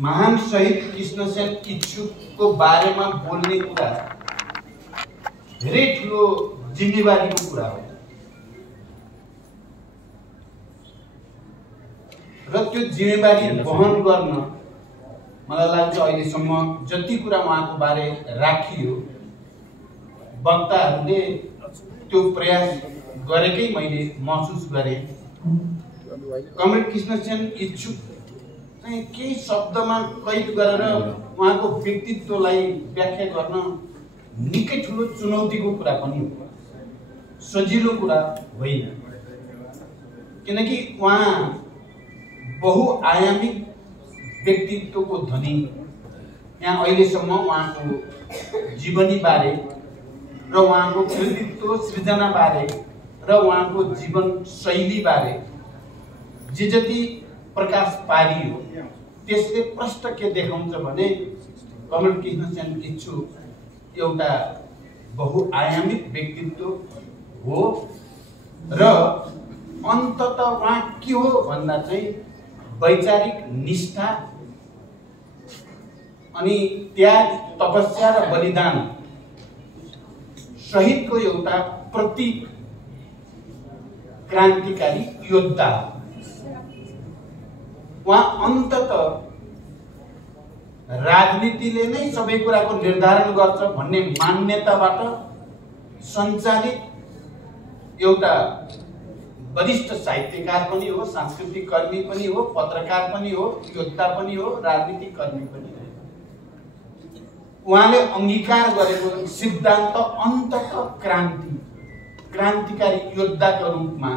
महान शहीद कृष्णसेन इच्छुकको बारेमा बोल्ने कुरा धेरै ठुलो जिम्मेवारीको कुरा हो र त्यो जिम्मेवारी वहन गर्न मलाई लाग्छ अहिलेसम्म जति कुरा उहाँको बारे राखियो वक्ताहरूले त्यो प्रयास गरेकै मैले महसुस गरे। कमरेड कृष्णसेन इच्छुक चाहिँ केही शब्दमा कैद गरेर उहाँको व्यक्तित्वलाई व्याख्या गर्न निकै ठुलो चुनौतीको कुरा पनि हो, सजिलो कुरा होइन। किनकि उहाँ बहुआयामिक व्यक्तित्वको धनी। यहाँ अहिलेसम्म उहाँको जीवनी बारे र उहाँको कृतित्व सृजना बारे र उहाँको जीवन शैली बारे जे जति प्रकाश पारियो त्यसले प्रष्ट के देखाउँछ भने कमरेड कृष्णसेन इच्छुक एउटा बहुआयामिक व्यक्तित्व हो र अन्ततः उहाँ के हो भन्दा चाहिँ वैचारिक निष्ठा अनि त्याग तपस्या र बलिदान सहितको एउटा प्रतीक क्रान्तिकारी योद्धा। उहाँ अन्ततः राजनीतिले नै सबै कुराको निर्धारण गर्छ भन्ने मान्यताबाट सञ्चालित एउटा वरिष्ठ साहित्यकार पनि हो, सांस्कृतिक कर्मी पनि हो, पत्रकार पनि हो, योद्धा पनि हो, राजनीतिक कर्मी पनि हो। उहाँले अंगीकार गरेको सिद्धान्त अन्ततः क्रान्तिकारी योद्धाका रूपमा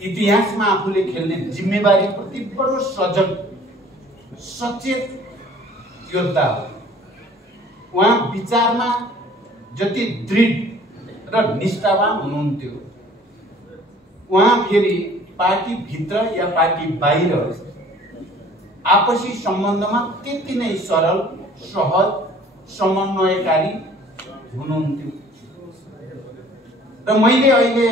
इतिहासमा आफूले खेल्ने जिम्मेवारी प्रति बडो सजग सचेत योद्धा हो। उहाँ विचारमा जति दृढ र निष्ठावान हुनुहुन्थ्यो, उहाँ फेरि पार्टी भित्र या पार्टी बाहिर आपसी सम्बन्धमा त्यति नै सरल सहज समन्वयकारी हुनुहुन्थ्यो। र मैले अहिले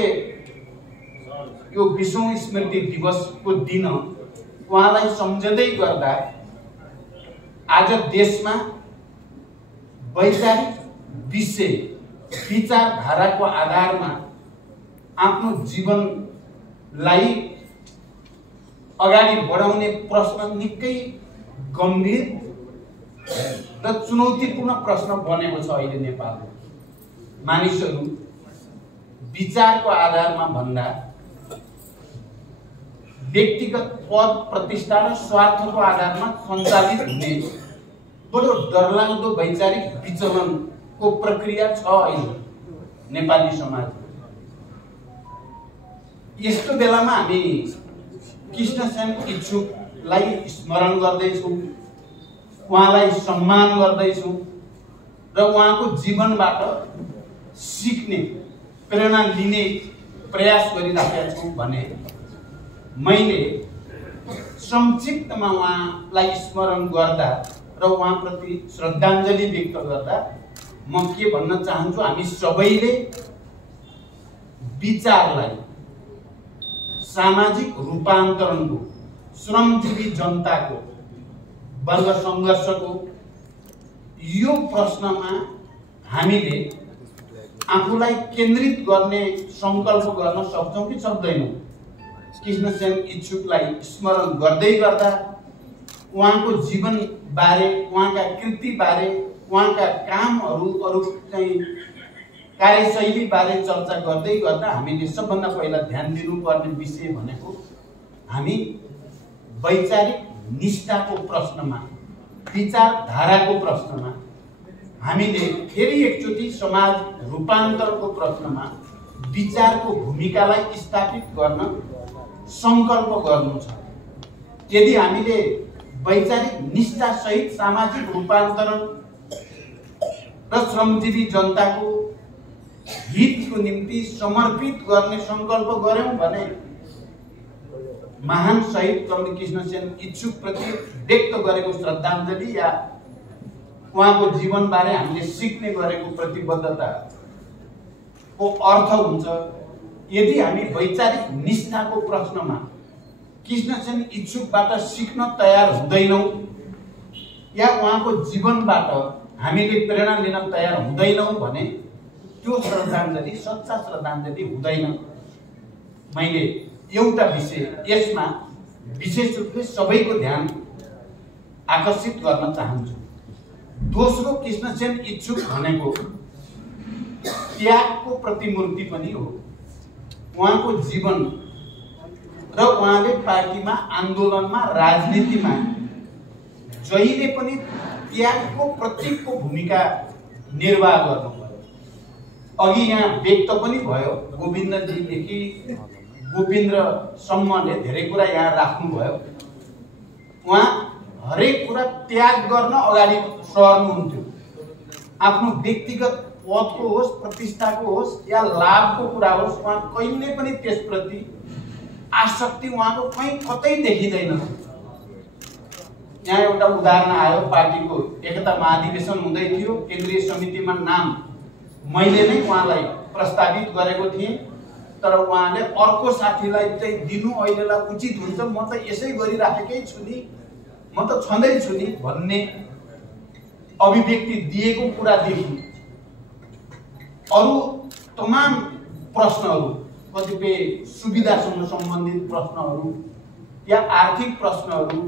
यो विश्व स्मृति दिवसको दिन उहाँलाई सम्झँदै गर्दा आज देशमा वैचारिक विषय विचारधाराको आधारमा आफ्नो जीवनलाई अगाडि बढाउने प्रश्न निकै गम्भीर र चुनौतीपूर्ण प्रश्न बनेको छ। अहिले नेपालमा मानिसहरू विचारको आधारमा भन्दा व्यक्तिगत पद प्रतिष्ठा र स्वार्थको आधारमा सञ्चालित हुने बडो डरलाग्दो वैचारिक विचलनको प्रक्रिया छ अहिले नेपाली समाजमा। यस्तो बेलामा हामी कृष्णसेन इच्छुकलाई स्मरण गर्दैछौँ, उहाँलाई सम्मान गर्दैछौँ र उहाँको जीवनबाट सिक्ने प्रेरणा लिने प्रयास गरिराखेका छौँ भने मैले संक्षिप्तमा उहाँलाई स्मरण गर्दा र उहाँप्रति श्रद्धाञ्जली व्यक्त गर्दा म के भन्न चाहन्छु, हामी सबैले विचारलाई सामाजिक रूपान्तरणको, श्रमजीवी जनताको, वर्ग सङ्घर्षको यो प्रश्नमा हामीले आफूलाई केन्द्रित गर्ने संकल्प गर्न सक्छौँ कि सक्दैनौँ। कृष्णसेन इच्छुकलाई स्मरण गर्दै गर्दा उहाँको जीवन बारे, उहाँका कृति बारे, उहाँका कामहरू अरू चाहिँ कार्यशैली बारे चर्चा गर्दै गर्दा हामीले सबभन्दा पहिला ध्यान दिनुपर्ने विषय भनेको हामी वैचारिक निष्ठाको प्रश्नमा, विचारधाराको प्रश्नमा, हामीले फेरि एकचोटि समाज रूपान्तरणको प्रश्नमा विचारको भूमिकालाई स्थापित गर्न संकल्प गर्नु छ। यदि हामीले वैचारिक निष्ठा सहित सामाजिक रूपान्तरण र श्रमजीवी जनताको हितको निम्ति समर्पित गर्ने संकल्प गर्यौं भने महान शहीद कमरेड कृष्णसेन इच्छुक प्रति व्यक्त गरेको श्रद्धाञ्जली या उहाँको जीवनबारे हामीले सिक्ने गरेको प्रतिबद्धता को अर्थ हुन्छ। यदि हामी वैचारिक निष्ठाको प्रश्नमा कृष्णसेन इच्छुकबाट सिक्न तयार हुँदैनौँ या उहाँको जीवनबाट हामीले प्रेरणा लिन तयार हुँदैनौँ भने त्यो श्रद्धाञ्जलि सच्चा श्रद्धाञ्जलि हुँदैन। मैले एउटा विषय यसमा विशेष रूपले सबैको ध्यान आकर्षित गर्न चाहन्छु। दोस्रो, कृष्णसेन इच्छुक भनेको त्यागको प्रतिमूर्ति पनि हो। उहाँको जीवन र उहाँले पार्टीमा, आन्दोलनमा, राजनीतिमा जहिले पनि त्यागको प्रतीकको भूमिका निर्वाह गर्नुभयो। अघि यहाँ व्यक्त पनि भयो, गोविन्दजीदेखि गोविन्द्रसम्मले धेरै कुरा यहाँ राख्नुभयो। उहाँ हरेक कुरा त्याग गर्न अगाडि सर्नुहुन्थ्यो। आफ्नो व्यक्तिगत पदको होस्, प्रतिष्ठाको होस् या लाभको कुरा होस्, उहाँ कहिले पनि त्यसप्रति आसक्ति उहाँको कहीँ कतै देखिँदैन। यहाँ एउटा उदाहरण आयो, पार्टीको एकता महाधिवेशन हुँदै थियो, केन्द्रीय समितिमा नाम मैले नै उहाँलाई प्रस्तावित गरेको थिएँ, तर उहाँले अर्को साथीलाई चाहिँ दिनु अहिलेलाई उचित हुन्छ, म त यसै गरिराखेकै छु नि, म त छँदैछु नि भन्ने अभिव्यक्ति दिएको कुरादेखि अरू तमाम प्रश्नहरू, कतिपय सुविधासँग सम्बन्धित प्रश्नहरू या आर्थिक प्रश्नहरू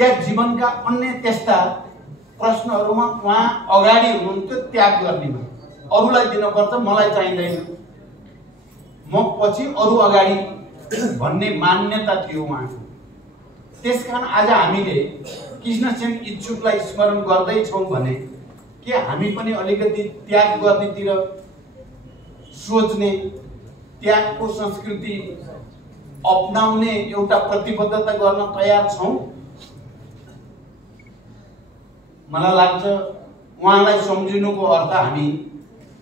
या जीवनका अन्य त्यस्ता प्रश्नहरूमा उहाँ अगाडि हुनुहुन्थ्यो त्याग गर्नेमा। अरूलाई दिनुपर्छ, मलाई चाहिँदैन, म पछि अरू अगाडि भन्ने मान्यता थियो उहाँको। त्यसकारण आज हामीले कृष्णसेन इच्छुकलाई स्मरण गर्दैछौँ भने के हामी पनि अलिकति त्याग गर्नेतिर सोच्ने, त्यागको संस्कृति अपनाउने एउटा प्रतिबद्धता गर्न तयार छौँ? मलाई लाग्छ उहाँलाई सम्झिनुको अर्थ हामी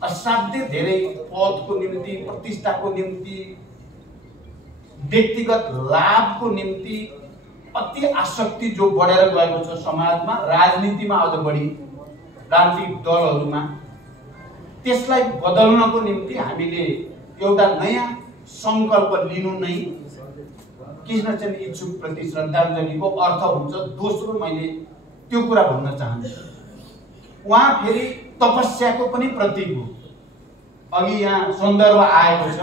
असाध्य धेरै पदको निम्ति, प्रतिष्ठाको निम्ति, व्यक्तिगत लाभको निम्ति अति आसक्ति जो बढेर गएको छ समाजमा, राजनीतिमा अझ बढी, राजनीतिक दलहरूमा, त्यसलाई बदल्नको निम्ति हामीले एउटा नयाँ संकल्प लिनु नै कृष्णसेन इच्छुक प्रति श्रद्धाञ्जलीको अर्थ हुन्छ। दोस्रो, मैले त्यो कुरा भन्न चाहन्छु, उहाँ फेरि तपस्याको पनि प्रतीक हो। अघि यहाँ सन्दर्भ आएको छ,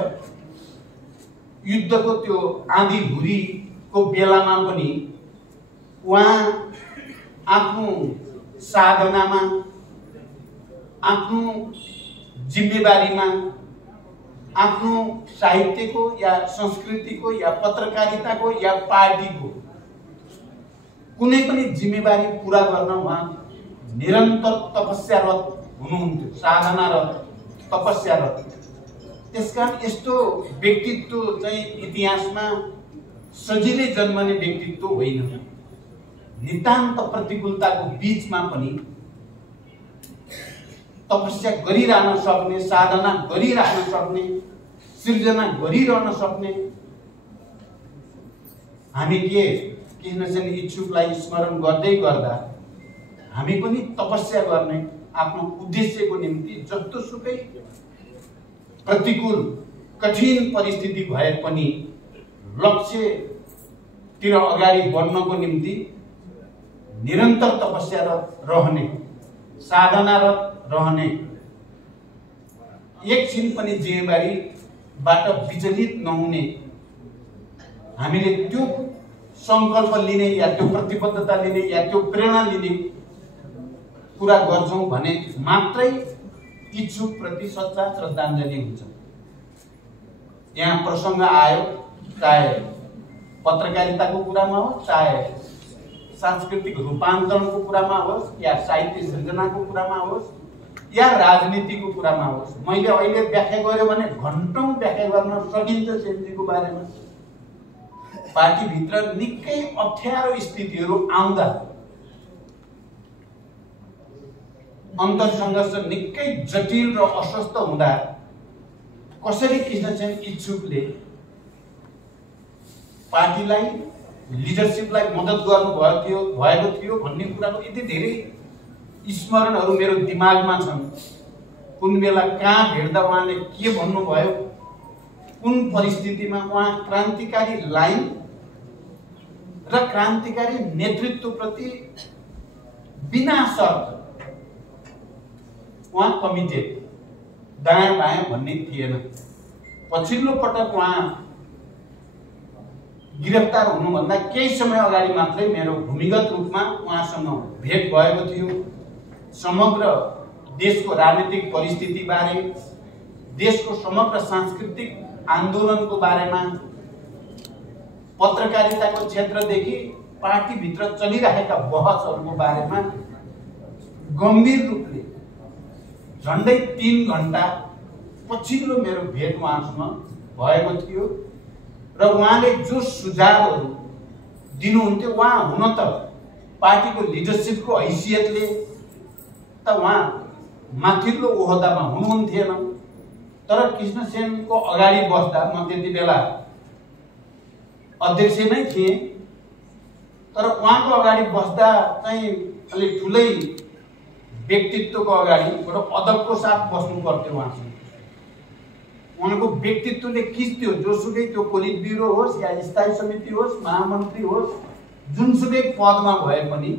युद्धको त्यो आँधी धुरीको बेलामा पनि उहाँ आफ्नो साधनामा, आफ्नो जिम्मेवारीमा, आफ्नो साहित्यको या संस्कृतिको या पत्रकारिताको या पार्टीको कुनै पनि जिम्मेवारी पुरा गर्न उहाँ निरन्तर तपस्यारत हुनुहुन्थ्यो, साधनारत, तपस्यारत। त्यसकारण यस्तो व्यक्तित्व चाहिँ इतिहासमा सजिलै जन्मने व्यक्तित्व होइन। नितान्त प्रतिकूलताको बीचमा पनि तपस्या गरिरहन सक्ने, साधना गरिरहन सक्ने, सृजना गरिरहन सक्ने हामी के कृष्णसेन इच्छुकलाई स्मरण गर्दै गर्दा हामी पनि तपस्या गर्ने, आफ्नो उद्देश्यको निम्ति जस्तोसुकै प्रतिकूल कठिन परिस्थिति भए पनि लक्ष्यतिर अगाडि बढ्नको निम्ति निरन्तर तपस्यारत रहने, साधनारत रहने, एकछिन पनि जिम्मेवारीबाट विचलित नहुने, हामीले त्यो संकल्प लिने या त्यो प्रतिबद्धता लिने या त्यो प्रेरणा लिने कुरा गर्छौं भने मात्रै इच्छुक प्रति सच्चा श्रद्धाञ्जली हुन्छ। यहाँ प्रसंग आयो, चाहे पत्रकारिताको कुरामा होस्, चाहे सांस्कृतिक रूपान्तरणको कुरामा होस्, या साहित्य सृजनाको कुरामा होस्, या राजनीतिको कुरामा होस्। मैले अहिले व्याख्या गर्यो भने घण्टौं व्याख्या गर्न सकिन्छ सेनजीको बारेमा। पार्टीभित्र निकै अप्ठ्यारो स्थितिहरू आउँदा, अन्तरसङ्घर्ष निकै जटिल र अस्वस्थ हुँदा कसरी कृष्णसेन इच्छुकले पार्टीलाई, लिडरसिपलाई मद्दत भएको थियो भन्ने कुराको यति धेरै स्मरणहरू मेरो दिमागमा छन्। कुन बेला कहाँ भेट्दा उहाँले के भन्नुभयो, कुन परिस्थितिमा उहाँ क्रान्तिकारी लाइन र क्रान्तिकारी नेतृत्वप्रति बिना शर्त उहाँ कमिटेड, दायाँ बायाँ भन्ने थिएन। पछिल्लो पटक उहाँ गिरफ्तार हुनुभन्दा केही समय अगाडि मात्रै मेरो भूमिगत रूपमा उहाँसँग भेट भएको थियो। समग्र देशको राजनीतिक परिस्थिति बारे, देशको समग्र सांस्कृतिक आन्दोलनको बारेमा, पत्रकारिताको क्षेत्रदेखि पार्टीभित्र चलिरहेका बहसहरूको बारेमा गम्भीर रूपले झन्डै 3 घण्टा पछिल्लो मेरो भेट उहाँसँग भएको थियो र उहाँले जो सुझावहरू दिनुहुन्थ्यो, उहाँ हुन त पार्टीको लिडरसिपको हैसियतले त उहाँ माथिल्लो ओहदामा हुनुहुन्थेन, तर कृष्णसेनको अगाडि बस्दा म त्यति बेला अध्यक्ष नै थिएँ, तर उहाँको अगाडि बस्दा चाहिँ अलि ठुलै व्यक्तित्वको अगाडि बडो अदबको साथ बस्नु पर्थ्यो। उहाँको व्यक्तित्वले खिच्थ्यो। जोसुकै त्यो पोलिट ब्युरो होस् या स्थायी समिति होस्, महामन्त्री होस्, जुनसुकै पदमा भए पनि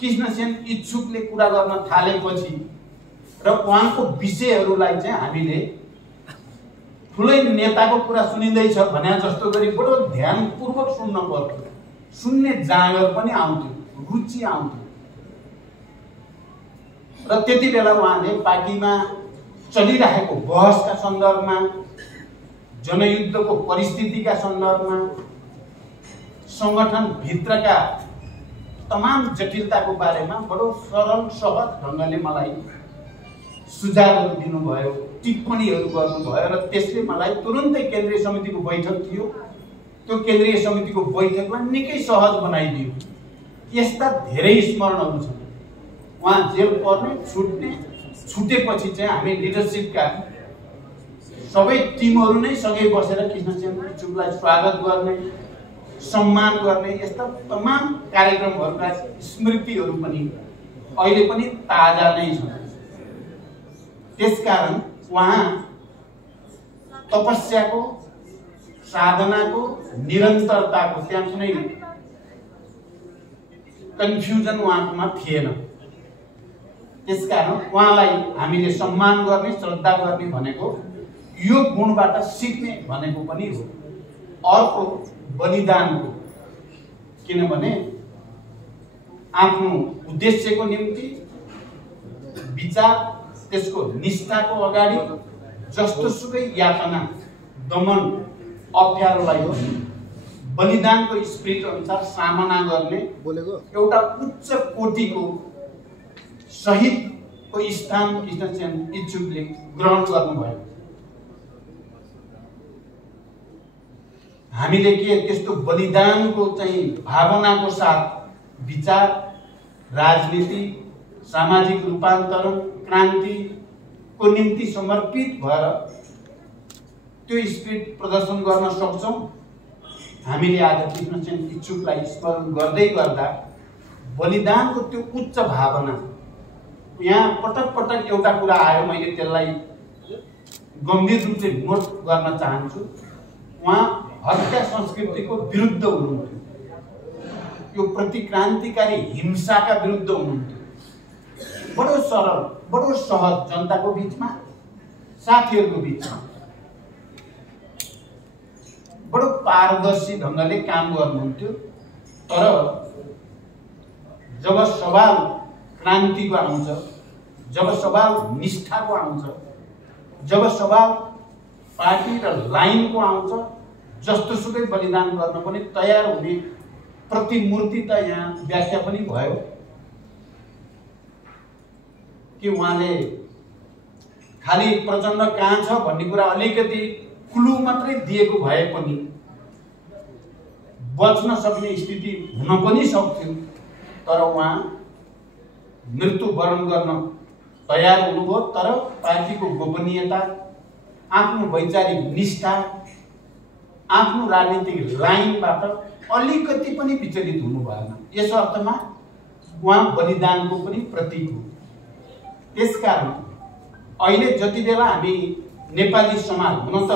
कृष्णसेन इच्छुकले कुरा गर्न थालेपछि र उहाँको विषयहरूलाई चाहिँ हामीले ठुलै नेताको कुरा सुनिँदैछ भने जस्तो गरी बडो ध्यानपूर्वक सुन्न पर्थ्यो। सुन्ने जाँगर पनि आउँथ्यो, रुचि आउँथ्यो। र त्यति बेला उहाँले पार्टीमा चलिरहेको बहसका सन्दर्भमा, जनयुद्धको परिस्थितिका सन्दर्भमा, संगठन भित्रका तमाम जटिलताको बारेमा बडो सरल सहज ढङ्गले मलाई सुझावहरू दिनुभयो, टिप्पणीहरू गर्नुभयो र त्यसले मलाई तुरुन्तै केन्द्रीय समितिको बैठक थियो, त्यो केन्द्रीय समितिको बैठकलाई निकै सहज बनाइदियो। यस्ता धेरै स्मरणहरू छन्। उहाँ जेल पर्ने, छुटेपछि चाहिँ हामी लिडरसिपका सबै टिमहरू नै सँगै बसेर कृष्णसेन इच्छुकलाई स्वागत गर्ने, सम्मान गर्ने, यस्ता तमाम कार्यक्रमहरूका स्मृतिहरू पनि अहिले पनि ताजा नै छन्। त्यसकारण उहाँ तपस्याको, साधनाको, निरन्तरताको त्यहाँ कुनै कन्फ्युजन उहाँकोमा थिएन। त्यसकारण उहाँलाई हामीले सम्मान गर्ने, श्रद्धा गर्ने भनेको यो गुणबाट सिक्ने भनेको पनि हो। अर्को बलिदानको, किनभने आफ्नो उद्देश्यको निम्ति विचार, त्यसको निष्ठाको अगाडि जस्तोसुकै यातना, दमन, अप्ठ्यारोलाई बलिदानको स्पिरिट अनुसार सामना गर्ने एउटा उच्च कोटिको शहीदको स्थान कृष्णसेन इच्छुकले ग्रहण गर्नुभयो। हामीले के त्यस्तो बलिदानको चाहिँ भावनाको साथ विचार, राजनीति, सामाजिक रूपान्तरण, क्रान्तिको निम्ति समर्पित भएर त्यो स्पिरिट प्रदर्शन गर्न सक्छौं। हामीले आज कृष्णसेन इच्छुकलाई स्मरण गर्दै गर्दा बलिदानको त्यो उच्च भावना, यहाँ पटक पटक एउटा कुरा आयो, मैले त्यसलाई गम्भीर रूपले नोट गर्न चाहन्छु। उहाँ हत्या संस्कृतिको विरुद्ध हुनुहुन्थ्यो, यो प्रतिक्रान्तिकारी हिंसाका विरुद्ध हुनुहुन्थ्यो। बडो सरल, बडो सहज, जनताको बीचमा, साथीहरूको बीचमा बडो पारदर्शी ढङ्गले काम गर्नुहुन्थ्यो। तर जब सवाल क्रान्तिको आउँछ, जब सवाल निष्ठाको आउँछ, जब सवाल पार्टी र लाइनको आउँछ, जस्तोसुकै बलिदान गर्न पनि तयार हुने प्रतिमूर्ति त यहाँ व्याख्या पनि भयो कि उहाँले खाली प्रचण्ड कहाँ छ भन्ने कुरा अलिकति क्लू मात्रै दिएको भए पनि बच्न सक्ने स्थिति हुन पनि सक्थ्यो। तर उहाँ मृत्युवरण गर्न तयार हुनुभयो। तर पार्टीको गोपनीयता, आफ्नो वैचारिक निष्ठा, आफ्नो राजनीतिक लाइनबाट अलिकति पनि विचलित हुनु भएन। यस अर्थमा उहाँ बलिदानको पनि प्रतीक हो। त्यसकारण अहिले जति बेला हामी नेपाली समाज, हुन त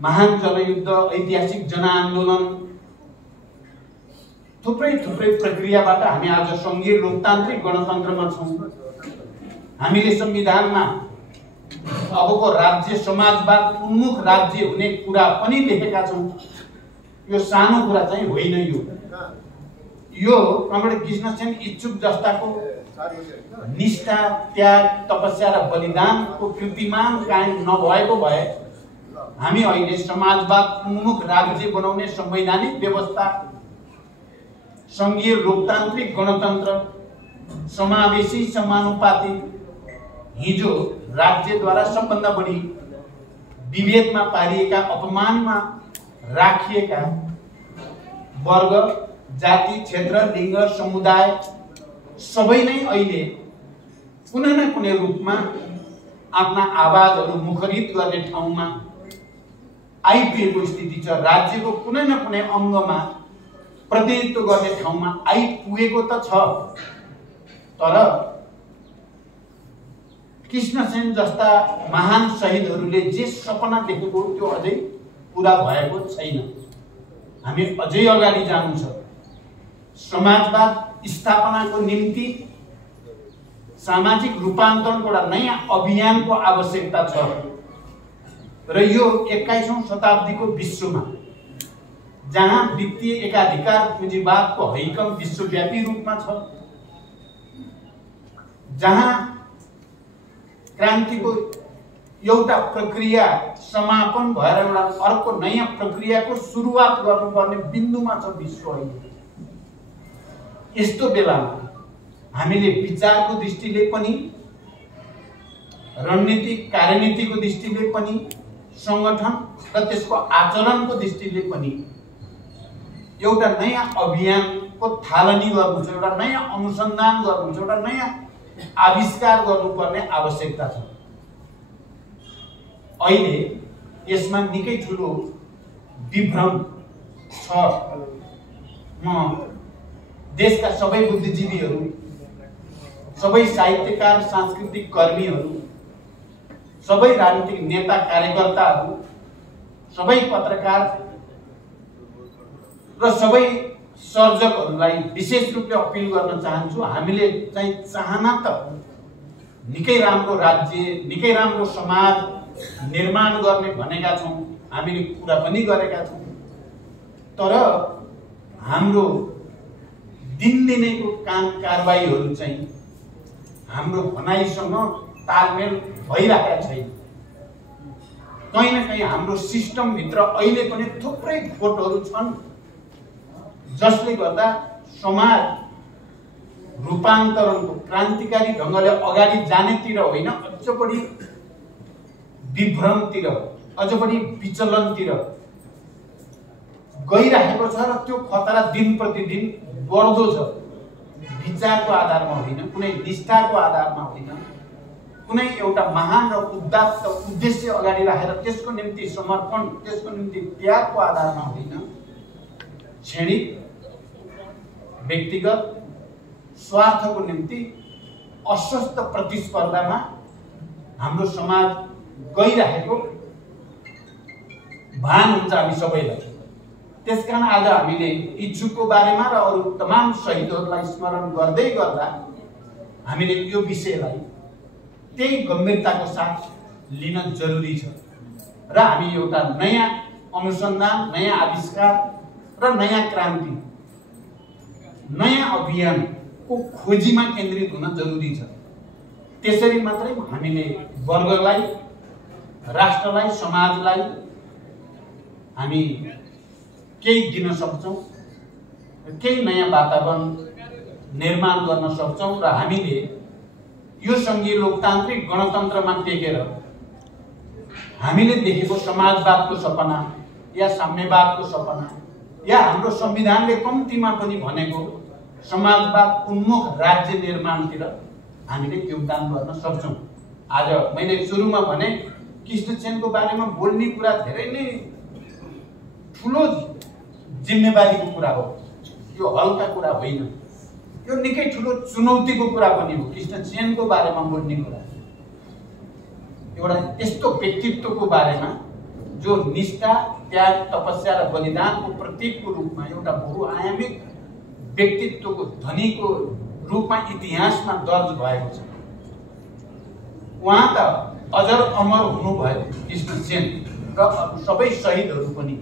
महान जनयुद्ध, ऐतिहासिक जनआन्दोलन, थुप्रै प्रक्रियाबाट हामी आज संघीय लोकतान्त्रिक गणतन्त्रमा छौँ। हामीले संविधानमा अबको राज्य समाजवाद उन्मुख राज्य हुने कुरा पनि लेखेका छौँ। यो सानो कुरा चाहिँ होइन। यो कमरेड कृष्णसेन इच्छुक जस्ताको निष्ठा, त्याग, तपस्या र बलिदानको कीर्तिमान कायम नभएको भए हामी अहिले समाजवाद उन्मुख राज्य बनाउने संवैधानिक व्यवस्था, संघीय लोकतान्त्रिक गणतन्त्र, समावेशी समानुपातिक, हिजो राज्यद्वारा सबभन्दा बढी विभेदमा पारिएका, अपमानमा राखिएका वर्ग, जाति, क्षेत्र, लिङ्ग, समुदाय सबै नै अहिले कुनै न कुनै रूपमा आफ्ना आवाजहरू मुखरित गर्ने ठाउँमा आइपुगेको स्थिति छ। राज्यको कुनै न कुनै अङ्गमा प्रतिनिधित्व गर्ने ठाउँमा आइपुगेको त छ, तर कृष्णसेन जस्ता महान शहीदहरूले जे सपना देखेको त्यो अझै पुरा भएको छैन। हामी अझै अगाडि जानु छ। समाजवाद स्थापनाको निम्ति सामाजिक रूपान्तरणको एउटा नयाँ अभियानको आवश्यकता छ र यो 21औं शताब्दीको विश्वमा जहाँ वित्तीय एकाधिकार पुँजीवादको हैकम विश्वव्यापी रूपमा छ, जहाँ क्रान्तिको एउटा प्रक्रिया समापन भएर एउटा अर्को नयाँ प्रक्रियाको सुरुवात गर्नुपर्ने बिन्दुमा छ विश्व अहिले। यस्तो बेलामा हामीले विचारको दृष्टिले पनि, रणनीति कार्यनीतिको दृष्टिले पनि, संगठन र त्यसको आचरणको दृष्टिले पनि एउटा नयाँ अभियानको थालनी गर्नु छ, एउटा नयाँ अनुसन्धान गर्नु छ, एउटा नयाँ आविष्कार गर्नुपर्ने आवश्यकता छ। अहिले यसमा निकै ठुलो विभ्रम छ। म देशका सबै बुद्धिजीवीहरू, सबै साहित्यकार, सांस्कृतिक कर्मीहरू, सबै राजनीतिक नेता कार्यकर्ताहरू, सबै पत्रकार र सबै सर्जकहरूलाई विशेष रूपले अपिल गर्न चाहन्छु। हामीले चाहिँ चाहना त निकै राम्रो राज्य, निकै राम्रो समाज निर्माण गर्ने भनेका छौँ, हामीले कुरा पनि गरेका छौँ, तर हाम्रो दिनदिनैको काम कारबाहीहरू चाहिँ हाम्रो भनाइसँग तालमेल भइरहेका छैन। कहीँ न कहीँ हाम्रो सिस्टमभित्र अहिले पनि थुप्रै खोटहरू छन् जसले गर्दा समाज रूपान्तरणको क्रान्तिकारी ढङ्गले अगाडि जानेतिर होइन, अझ बढी विभ्रमतिर, अझ बढी विचलनतिर गइरहेको छ र त्यो खतरा दिन प्रतिदिन बढ्दो छ। विचारको आधारमा होइन, कुनै निष्ठाको आधारमा होइन, कुनै एउटा महान र उदात्त उद्देश्य अगाडि राखेर त्यसको निम्ति समर्पण, त्यसको निम्ति त्यागको आधारमा होइन, क्षणिक व्यक्तिगत स्वार्थको निम्ति अस्वस्थ प्रतिस्पर्धामा हाम्रो समाज गइरहेको भान हुन्छ हामी सबैलाई। त्यसकारण आज हामीले इच्छुकको बारेमा र अरू तमाम शहीदहरूलाई स्मरण गर्दै गर्दा हामीले यो विषयलाई त्यही गम्भीरताको साथ लिन जरुरी छ र हामी एउटा नयाँ अनुसन्धान, नयाँ आविष्कार र नयाँ क्रान्ति, नयाँ अभियानको खोजीमा केन्द्रित हुन जरुरी छ। त्यसरी मात्रै हामीले वर्गलाई, राष्ट्रलाई, समाजलाई हामी केही दिन सक्छौँ, केही नयाँ वातावरण निर्माण गर्न सक्छौँ र हामीले यो संघीय लोकतान्त्रिक गणतन्त्रमा टेकेर हामीले देखेको समाजवादको सपना या साम्यवादको सपना या हाम्रो संविधानले कम्तीमा पनि भनेको समाजवाद उन्मुख राज्य निर्माणतिर हामीले योगदान गर्न सक्छौँ। आज मैले सुरुमा भने कृष्णसेनको बारेमा बोल्ने कुरा धेरै नै ठुलो जिम्मेवारीको कुरा हो, यो हल्का कुरा होइन, यो निकै ठुलो चुनौतीको कुरा पनि हो। कृष्णसेनको बारेमा बोल्ने कुरा, एउटा यस्तो व्यक्तित्वको बारेमा जो निष्ठा, त्याग, तपस्या र बलिदानको प्रतीकको रूपमा एउटा बहुआयामिक व्यक्तित्वको धनीको रूपमा इतिहासमा दर्ज भएको छ। उहाँ त अजर अमर हुनुभयो कृष्णसेन र सबै शहीदहरू पनि।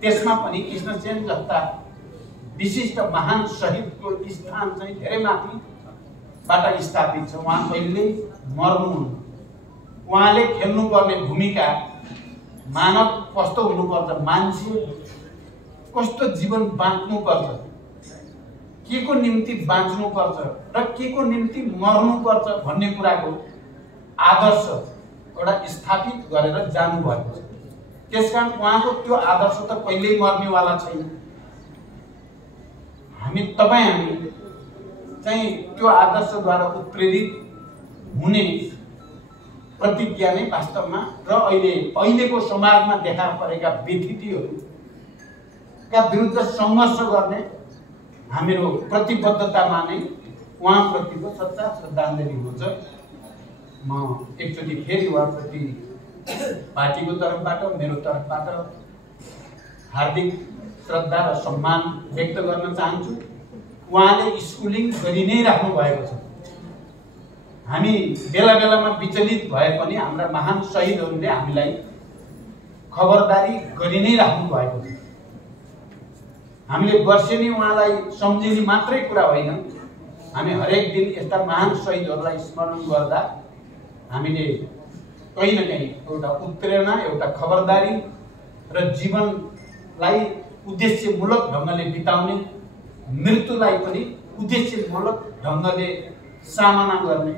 त्यसमा पनि कृष्णसेन जस्ता विशिष्ट महान शहीदको स्थान चाहिँ धेरै माथिबाट स्थापित छ। उहाँ कहिल्यै मर्नुहुन्न। उहाँले खेल्नुपर्ने भूमिका मानव कस्तो हुनुपर्छ, मान्छे कस्तो जीवन बाँच्नुपर्छ, के को निम्ति बाँच्नुपर्छ र के को निम्ति मर्नुपर्छ भन्ने कुराको आदर्श एउटा स्थापित गरेर जानुभएको छ। त्यसकारण उहाँको त्यो आदर्श त कहिल्यै मर्नेवाला छैन। हामी चाहिँ त्यो आदर्शद्वारा उत्प्रेरित हुने प्रतिज्ञा नै वास्तवमा र अहिलेको समाजमा देखा परेका व्यथितिहरूका विरुद्ध सङ्घर्ष गर्ने हाम्रो प्रतिबद्धतामा नै उहाँप्रतिको सच्चा श्रद्धाञ्जली हुन्छ। म एकचोटि फेरि उहाँप्रति पार्टीको तर्फबाट, मेरो तर्फबाट हार्दिक श्रद्धा र सम्मान व्यक्त गर्न चाहन्छु। उहाँले स्कुलिङ गरि नै राख्नु भएको छ। हामी बेला बेलामा विचलित भए पनि हाम्रा महान शहीदहरूले हामीलाई खबरदारी गरि नै राख्नु भएको छ। हामीले वर्षेनी उहाँलाई सम्झिने मात्रै कुरा होइन, हामी हरेक दिन यस्ता महान शहीदहरूलाई स्मरण गर्दा हामीले कहीँ न कहीँ एउटा उत्प्रेरणा, एउटा खबरदारी र जीवनलाई उद्देश्यमूलक ढङ्गले बिताउने, मृत्युलाई पनि उद्देश्यमूलक ढङ्गले सामना गर्ने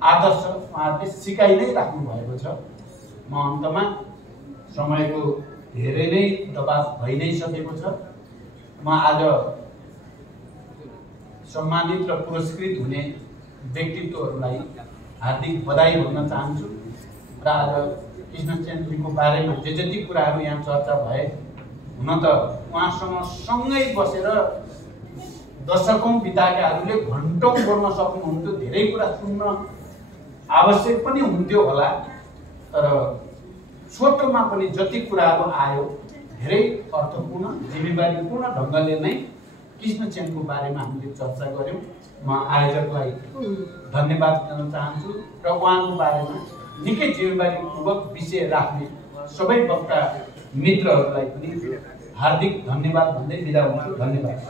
आदर्श उहाँहरूले सिकाइ नै राख्नु भएको छ। म अन्तमा समयको धेरै नै दबाव भइ नै सकेको छ। म आज सम्मानित र पुरस्कृत हुने व्यक्तित्वहरूलाई हार्दिक बधाई भन्न चाहन्छु। र आज कृष्णसेनजीको बारेमा जति कुराहरू यहाँ चर्चा भए, हुन त उहाँसँग सँगै बसेर दशकौं बिताएकाहरूले घन्टौं बोल्न सक्नुहुन्थ्यो, धेरै कुरा सुन्न आवश्यक पनि हुन्थ्यो होला। तर छोटोमा पनि जति कुराहरू आयो धेरै अर्थपूर्ण, जिम्मेवारीपूर्ण ढङ्गले नै कृष्णसेनको बारेमा हामीले चर्चा गऱ्यौँ। म आयोजकलाई धन्यवाद दिन चाहन्छु र उहाँको बारेमा निकै जिम्मेवारीपूर्वक विषय राख्ने सबै वक्ता मित्रहरूलाई पनि हार्दिक धन्यवाद भन्दै बिदा हुन्छु। धन्यवाद।